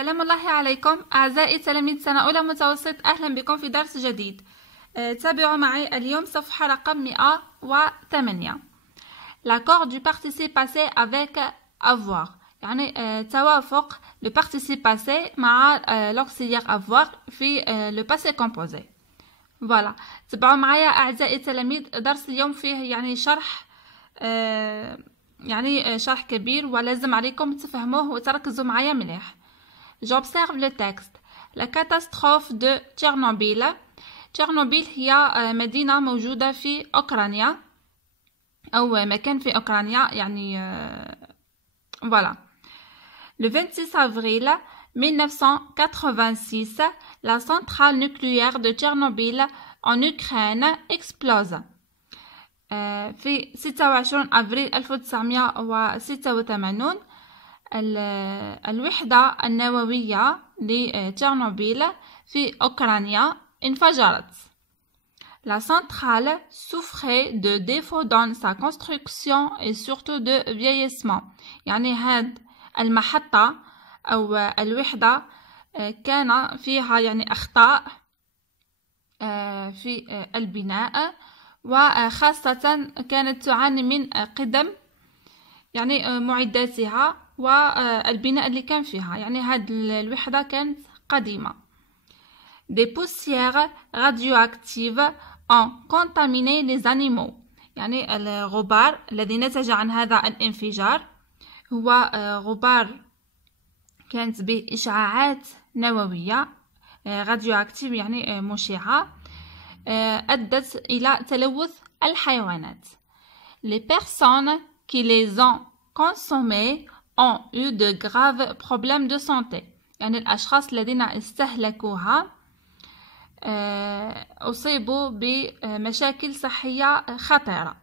سلام الله عليكم أعزائي تلاميذ سنة أولى متوسط، أهلا بكم في درس جديد. تابعوا معي اليوم صفحة رقم 108. L'accord du participe passé avec avoir، يعني توافق le participe passé مع l'auxiliaire avoir في le passé composé. Voilà. تابعوا معي أعزائي التلاميذ، درس اليوم فيه يعني شرح كبير ولازم عليكم تفهموه وتركزوا معايا مليح. J'observe le texte. La catastrophe de Tchernobyl. تشيرنوبيل هي مدينة موجودة في أوكرانيا أو مكان في أوكرانيا يعني voilà. Le 26 avril 1986, la centrale nucléaire de Tchernobyl en Ukraine explose. في 26 أفريل 1986 الوحدة النووية لتشيرنوبيل في أوكرانيا انفجرت. La centrale souffrait de défauts dans sa construction et surtout de vieillissement. يعني هاد المحطة أو الوحدة كان فيها يعني أخطاء في البناء، وخاصة كانت تعاني من قدم يعني معداتها والبناء اللي كان فيها، يعني هاد الوحدة كانت قديمة. Des poussières radioactives ont contaminé les animaux. يعني الغبار الذي نتج عن هذا الانفجار هو غبار كانت به إشعاعات نووية radioactive يعني مشعة، أدت إلى تلوث الحيوانات. Les personnes qui les ont consommées ont eu de graves problèmes de santé. يعني الأشخاص الذين استهلكوها أصيبوا بمشاكل صحية خطيرة.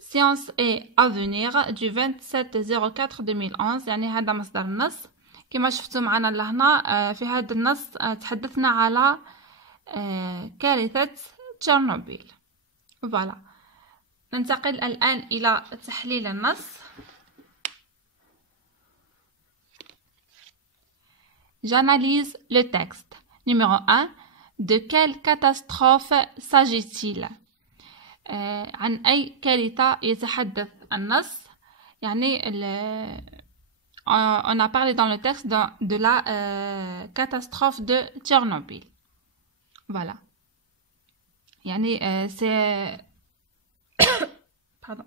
Science et Avenir du 27/04/2011. يعني هذا مصدر النص. كما شفتوا معنا لهنا في هذا النص تحدثنا على كارثة تشيرنوبيل. فوالا، ننتقل الآن إلى تحليل النص. J'analyse le texte. Numéro 1. De quelle catastrophe s'agit-il? عن أي كارثة يتحدث النص؟ يعني on a parlé dans le texte de la catastrophe de Tchernobyl. Voilà. يعني c'est pardon.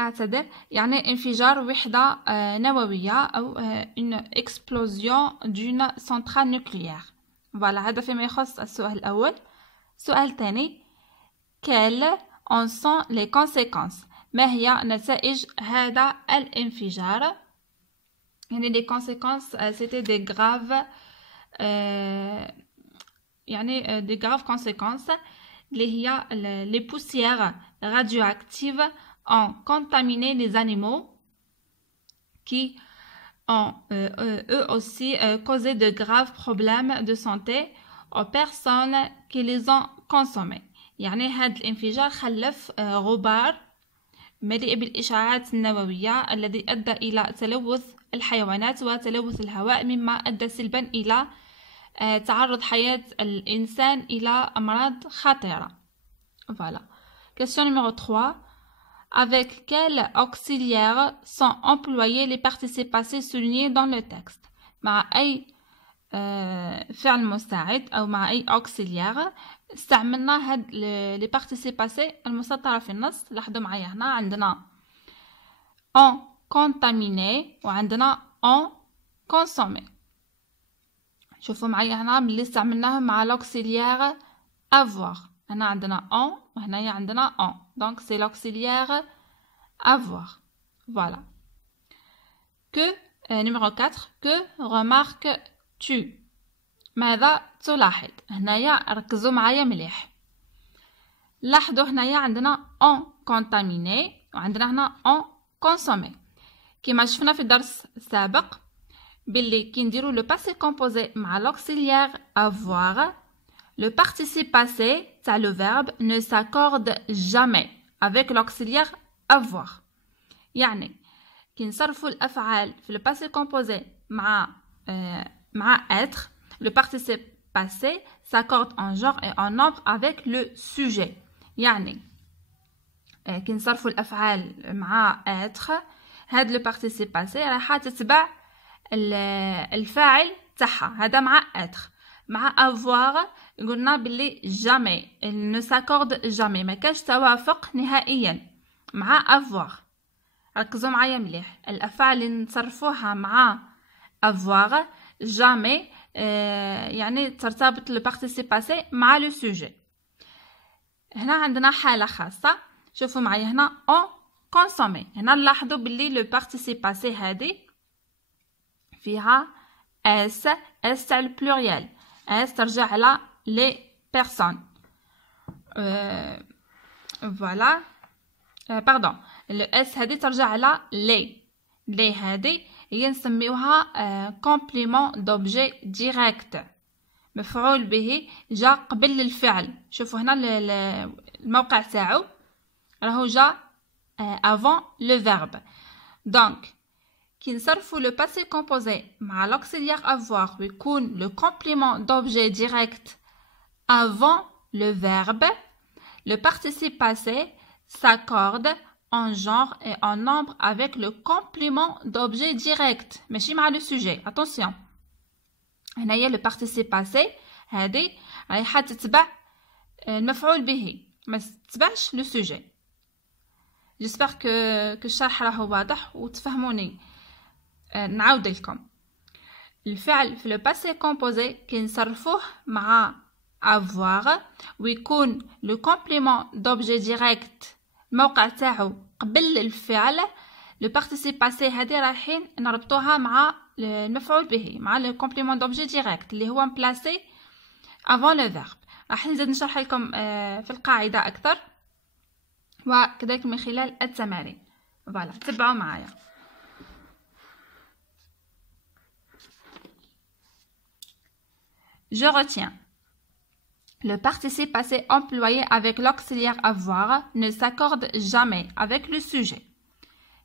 أعتذر، يعني انفجار وحدة نووية أو une explosion d'une centrale nucléaire. Voilà. هذا فيما يخص السؤال الأول. سؤال ثاني. Quelles en sont les conséquences؟ ما هي نتائج هذا الانفجار؟ يعني les conséquences c'était des graves يعني des graves conséquences اللي هي les poussières radioactives ont contaminé les animaux qui ont eux aussi causé de graves problèmes de santé aux personnes qui les ont consommés. يعني هذا الانفجار خلف غبار مليء بالإشعاعات النووية الذي أدى إلى تلوث الحيوانات وتلوث الهواء، مما أدى سلبا إلى تعرض حياة الإنسان إلى أمراض خطيرة. Voilà. Question numéro 3. Avec quel auxiliaire sont employés les participes passés soulignés dans le texte؟ مع أي فعل مساعد أو مع أي auxiliaire استعملنا هاد les participes passés المسطرة في النص؟ لاحظوا معايا هنا عندنا en contaminé وعندنا en consommé. شوفوا معايا هنا باللي استعملناهم مع l'auxiliaire avoir. هنا عندنا en وهنا عندنا en. Donc c'est l'auxiliaire avoir. Voilà. Que numéro 4. Que remarques-tu؟ ماذا تلاحظ؟ هنايا ركزوا معايا مليح. لاحظوا هنايا عندنا en contaminé وعندنا هنا en consommé. كما شفنا في الدرس السابق باللي كي نديرو le passé composé مع l'auxiliaire avoir، le participe passé تاع le verbe ne s'accorde jamais avec l'auxiliaire avoir. يعني كي نصرفوا الأفعال في le passé composé مع être. Le participe passé s'accorde en genre et en nombre avec le sujet. يعني كي نصرفوا الأفعال مع être هاد le participe passé راح تتبع الفاعل تاعها. هذا مع être. مع avoir قلنا باللي jamais il ne s'accorde jamais ما كاش توافق نهائيا مع avoir. ركزوا معايا مليح الأفعال اللي نصرفوها مع avoir jamais يعني ترتبط le participe passé مع le sujet. هنا عندنا حالة خاصة شوفوا معايا هنا on consommé. هنا نلاحظوا باللي le participe passé هذه فيها s تاع البلوريال s ترجع على les personnes. voilà pardon le s هذه ترجع على les هذه هي نسميوها complément d'objet direct مفعول به جا قبل الفعل. شوفوا هنا الموقع تاعو راهو جا avant le verbe. donc كي نصرفوا le passé composé مع l'auxiliaire avoir ويكون le complément d'objet direct avant le verbe, le participe passé s'accorde en genre et en nombre avec le complément d'objet direct ماشي مع le sujet. attention هنايا le participe passé هذه رايحة تتبع المفعول به ما تتبعش le sujet. j'espère que الشرح راهو واضح وتفهموني. نعاود لكم الفعل في le passé composé كي نصرفوه مع avoir ويكون le complément d'objet direct الموقع تاعو قبل الفعل le participe passé هذه رايحين نربطوها مع المفعول به مع le complément d'objet direct اللي هو مبلاسي avant le verbe. راح نزيد نشرح لكم في القاعدة أكثر وكذلك من خلال التمارين. فوالا تبعوا معايا. Je retiens. Le participe passé employé avec l'auxiliaire avoir ne s'accorde jamais avec le sujet.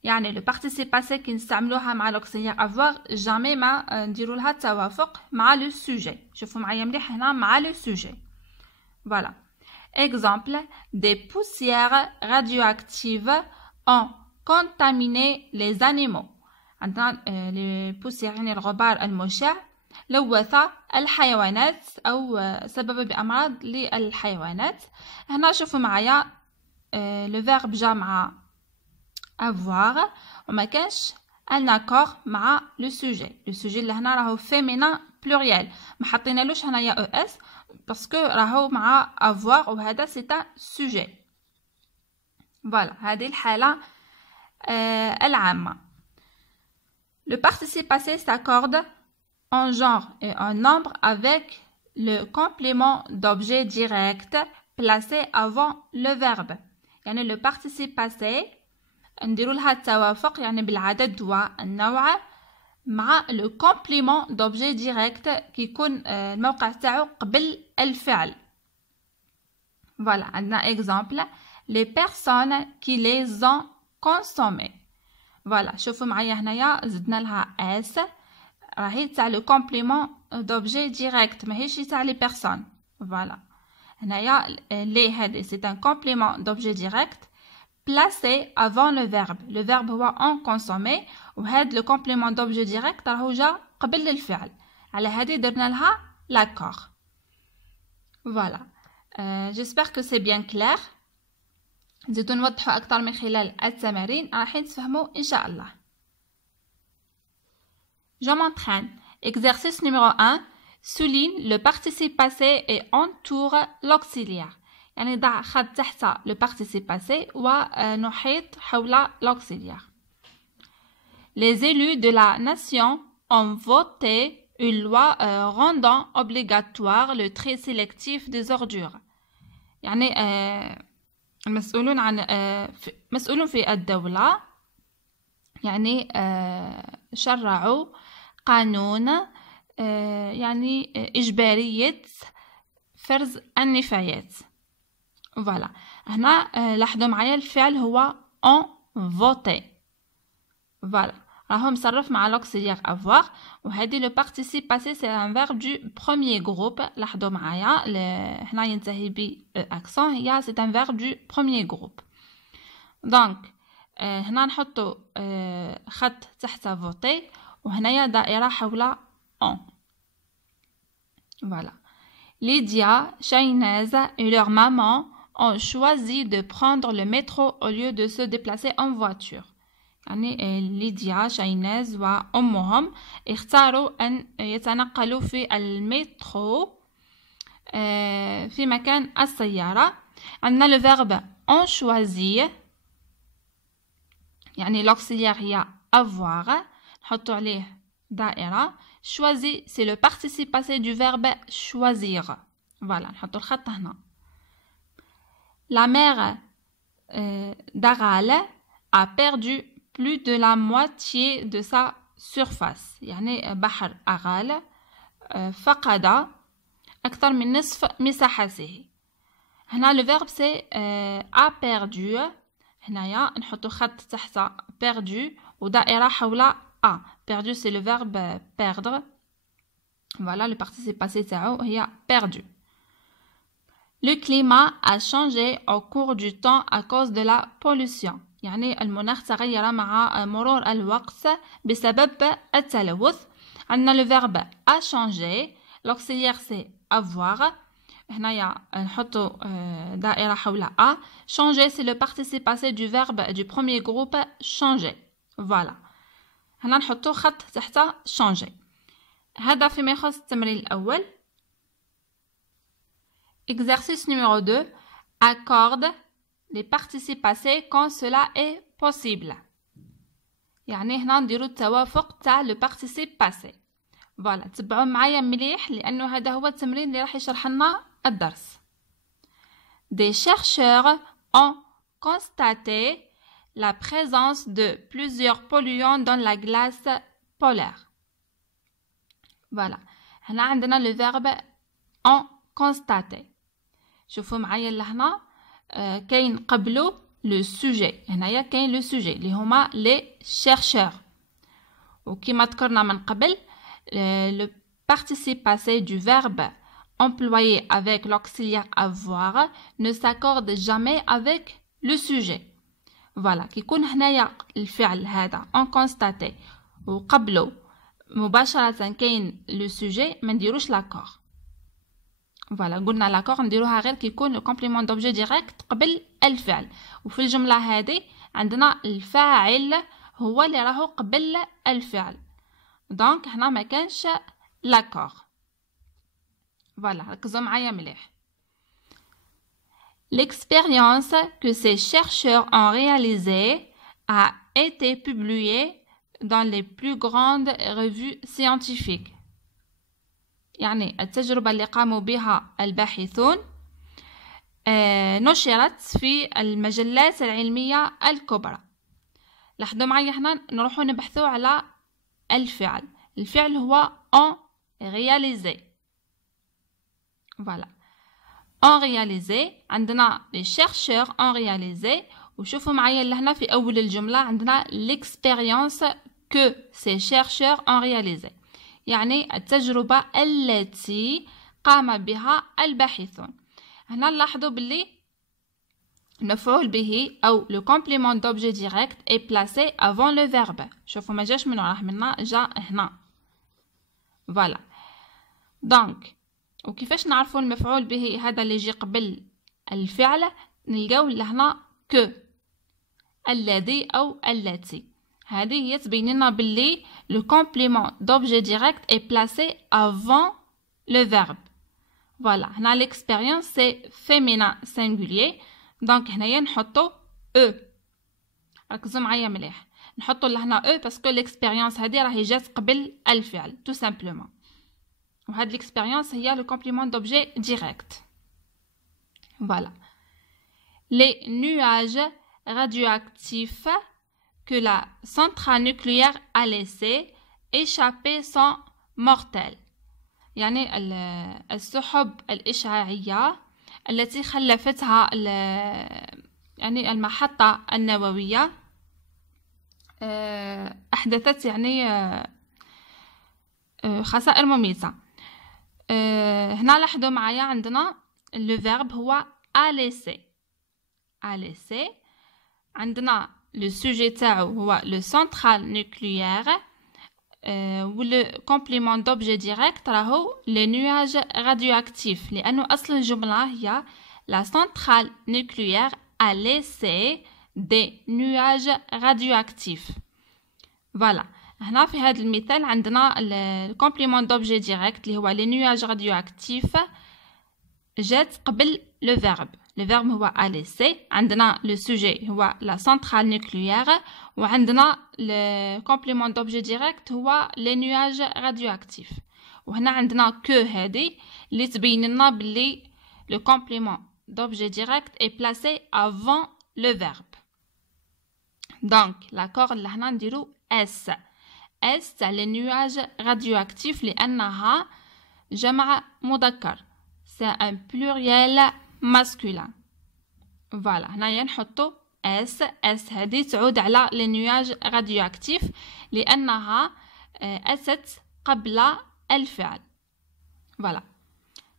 يعني le participe passé كي نستعملوها مع l'auxiliaire avoir jamais ما نديروا لها توافق مع le sujet. شوفوا معايا مليح هنا مع le sujet. voilà. exemple des poussières radioactives ont contaminé les animaux. عندنا les poussières يعني الغبار المشع لوث الحيوانات أو سبب بأمراض للحيوانات. هنا شوفوا معايا le verbe جا مع avoir وما كانش un accord مع le sujet. le sujet اللي هنا راهو féminin pluriel ما حطينالوش هنايا es باسكو راهو مع avoir وهذا c'est un sujet. voilà هذه الحالة العامة. le participe passé s'accorde en genre et en nombre avec le complément d'objet direct placé avant le verbe. يعني le participe passé نديروا لها التوافق يعني بالعدد والنوع مع le complément d'objet direct كي يكون الموقع تاعو قبل الفعل. voilà عندنا exemple les personnes qui les ont consommés. voilà شوفوا معايا هنايا زدنا لها s راهي تاع لو كومبليمون دوبجي ديريكت ماهيش تاع لي بيرسون. فوالا هنايا لي هادي سي ان كومبليمون دوبجي ديريكت بلاسي افون لو فيرب. لو فيرب هو اون كونسومي وهاد لو كومبليمون دوبجي ديريكت راهو جا قبل الفعل على هادي درنا لها لاكور. فوالا جيسبر كو سي بيان كلير. نزيدو نوضحو اكثر من خلال التمارين رايحين تفهموا ان شاء الله. Je m'entraîne. Exercice numéro 1. Souligne le participe passé et entoure l'auxiliaire. يعني ضع خط تحت le participe passé ونحيط حول l'auxiliaire. Les élus de la nation ont voté une loi rendant obligatoire le tri sélectif des ordures. يعني المسؤولون عن مسؤولون في الدولة يعني شرعوا قانون يعني إجبارية فرز النفايات. فوالا هنا لاحظوا معايا الفعل هو en voté. فوالا راهو مصرف مع l'auxiliaire avoir وهذه le participe passé c'est un verbe du premier groupe. لاحظوا معايا هنا ينتهي ب accent هي c'est un verbe du premier groupe. donc هنا نحطوا خط تحت voter وهنايا دائرة حول on. voilà. Lydia, Shainaz et leur maman ont choisi de prendre le métro au lieu de se déplacer en voiture. يعني ليديا شايناز وأمهم اختاروا أن يتنقلوا في المترو في مكان السيارة. عندنا le verbe on choisit يعني l'auxiliaire هي avoir نحطوا عليه دائرة. choisit c'est le participe passé du verbe choisir. voilà نحطوا الخط هنا. la mère d'Aral a perdu plus de la moitié de sa surface. يعني بحر أغال فقد أكثر من نصف مساحته. هنا le verbe c'est a perdu. هنايا نحطو خط تحت perdu ودائرة حول a. perdu c'est le verbe perdre. voilà le participe passé تاعو هي perdu. Le climat a changé au cours du temps à cause de la pollution. يعني المناخ تغير مع مرور الوقت بسبب التلوث. عندنا le verbe a changé. l'auxiliaire c'est avoir. هنايا نحطو دائرة حول a. changer c'est le participe passé du verbe du premier groupe changer. voilà. هنا نحطو خط تحت changer. هذا فيما يخص التمرين الأول. exercice numéro 2. accorde les participes passés quand cela est possible. يعني هنا نديرو التوافق تاع le participe passé. فوالا تبعوا معايا مليح لأنه هذا هو التمرين اللي راح يشرح لنا الدرس. Des chercheurs ont constaté la présence de plusieurs polluants dans la glace polaire. voilà هنا عندنا le verbe ont constaté. شوفوا معايا لهنا كاين قبله لو سوجي. هنايا كاين لو سوجي اللي هما لي شيرشور وكما ذكرنا من قبل le participe passé du verbe employé avec l'auxiliaire avoir ne s'accorde jamais avec le sujet. voilà كيكون هنايا الفعل هذا on constate وقبله مباشرة كاين لو سوجي ما نديروش لاكور. فوالا قلنا لاكور نديروها غير كيكون لو كومبليمون دوبجي ديريكت قبل الفعل. وفي الجمله هذه عندنا الفاعل هو اللي راهو قبل الفعل. دونك هنا ما كانش لاكور. فوالا ركزوا معايا مليح. L'expérience que ces chercheurs ont réalisée a été publiée dans les plus grandes revues scientifiques. يعني التجربة اللي قاموا بها الباحثون نشرت في المجلات العلمية الكبرى. لاحظوا معي هنا نروحوا نبحثوا على الفعل. الفعل هو en réalisé. voilà en réalisé عندنا les chercheurs en réalisé. وشوفوا معايا لهنا في أول الجملة عندنا l'expérience que ces chercheurs ont réalisé. يعني التجربة التي قام بها الباحثون. هنا نلاحظوا باللي المفعول به أو le complément d'objet direct est placé avant le verbe. شوفوا ما جاش من وراه منا جا هنا. فوالا دونك وكيفاش نعرفوا المفعول به هذا اللي يجي قبل الفعل؟ نلقاو لهنا que الذي أو التي. هذه هي تبين لنا باللي le complément d'objet direct est placé avant le verbe. voilà هنا l'expérience c'est féminin singulier. donc هنايا نحطو e. ركزوا معايا مليح نحطو لهنا e باسكو l'expérience هذه راهي جات قبل الفعل tout simplement. وهاد l'expérience هي le complément d'objet direct. voilà les nuages radioactifs que la centrale nucléaire a laissé échapper sont mortels. يعني السحب الإشعاعية التي خلفتها يعني المحطة النووية أحدثت يعني خسائر مميتة. هنا لاحظوا معايا عندنا لو فيرب هو أليسي. أليسي عندنا لو سوجي تاعو هو لو سنترال نوكليير، واللو كومبليمون دوبجي ديريكت راهو لي نواج راديو اكتيف، لانه اصل الجمله هي لا سنترال نوكليير a laissé des nuages radioactifs. فوالا هنا في هذا المثال عندنا الكومبليمون دوبجي ديريكت اللي هو لي نواج راديو اكتيف جات قبل لو فيرب. لو فيرب هو a laissé، عندنا لو سوجي هو لا سنترال نوكليير، وعندنا لو كومبليمون دوبجي ديريكت هو لي نواج راديو اكتيف. وهنا عندنا كو هذه اللي تبين لنا بلي لو كومبليمون d'objet direct est placé avant le verbe. Donc, l'accord اللي نديرو S. S تاع les nuages radioactifs لأنها جمع مذكر. C'est un pluriel masculin. Voilà, هنايا نحطو S. S هذه تعود على les nuages radioactifs لأنها أتت قبل الفعل. Voilà.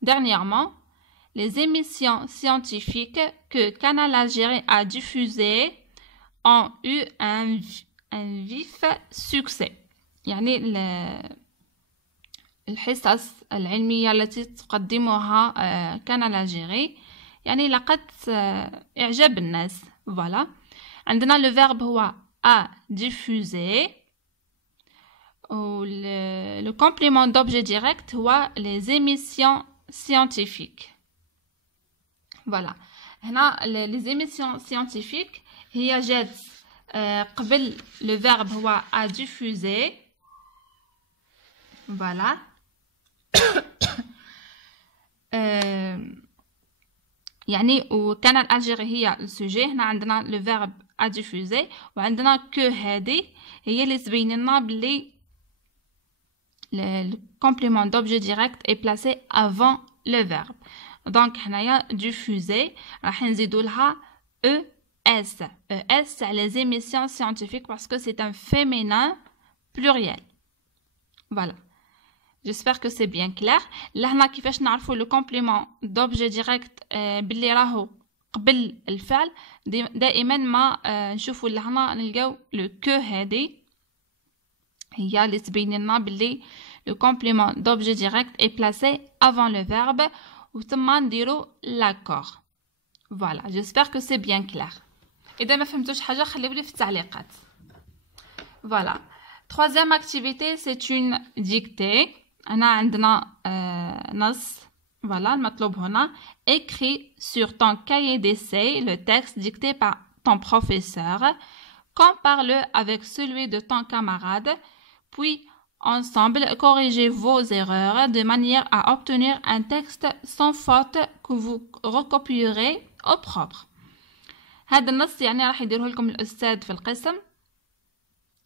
Dernièrement, les émissions scientifiques que Canal Algérie a diffusées ont eu un vif succès. يعني الحصص العلمية التي تقدمها كانال الجيري يعني لقت إعجاب الناس. voilà. عندنا le verbe هو a diffusé، و le complément d'objet direct هو les émissions scientifiques. Voilà. هنا les émissions scientifiques هي جات قبل le verbe هو a diffusé. Voilà. يعني وكان الجيري هي السوجي. هنا عندنا le verbe a diffusé وعندنا que هذه هي اللي تبين لنا بلي le complément d'objet direct est placé avant le verbe. Donc هنايا diffuser راح نزيدو لها ES. ES على les émissions scientifiques parce que c'est un féminin pluriel. Voilà. J'espère que c'est bien clair. لهنا كيفاش نعرفوا le complément d'objet direct باللي راهو قبل الفعل. دائما ما نشوفوا لهنا نلقاو le que هذه هي اللي تبين لنا باللي le complément d'objet direct est placé avant le verbe. وثم نديرو l'accord. Voilà, j'espère que c'est bien clair. إذا ما فهمتوش حاجة خليولي في التعليقات. Voilà. Troisième activité, c'est une dictée. أنا عندنا نص. Voilà, المطلوب هنا. Écris sur ton cahier d'essai le texte dicté par ton professeur. Compare-le avec celui de ton camarade. Puis ensemble, corrigez vos erreurs de manière à obtenir un texte sans faute que vous recopierez au propre. هذا النص يعني راح يديره لكم الأستاذ في القسم،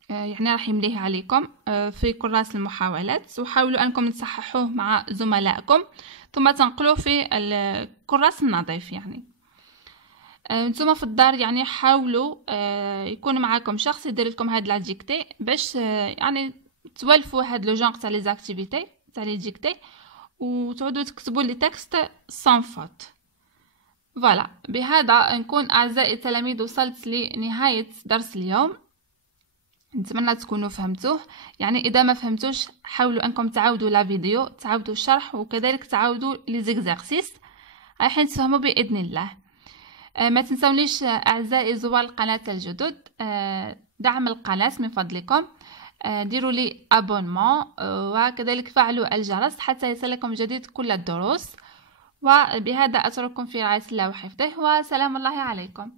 يعني راح يمليه عليكم في كراس المحاولات، وحاولوا أنكم تصححوه مع زملائكم ثم تنقلوه في الكراس النظيف. يعني نتوما في الدار يعني حاولوا يكون معاكم شخص يدير لكم هاد لا ديكتي باش يعني توالفوا هاد لو جونغ تاع لي زاكتيفيتي تاع لي ديكتي وتعودوا تكتبوا لي تكست سان فوت. فوالا، بهذا نكون اعزائي التلاميذ وصلت لنهايه درس اليوم. نتمنى تكونوا فهمتوه. يعني اذا ما فهمتوش حاولوا انكم تعاودوا لا فيديو، تعاودوا الشرح، وكذلك تعاودوا لي زيكزارسيس رايحين تفهموا باذن الله. ما تنسونيش اعزائي زوار القناه الجدد دعم القناه من فضلكم، ديروا لي ابونمون وكذلك فعلوا الجرس حتى يصلكم جديد كل الدروس. وبهذا اترككم في رعايه الله وحفظه، وسلام الله عليكم.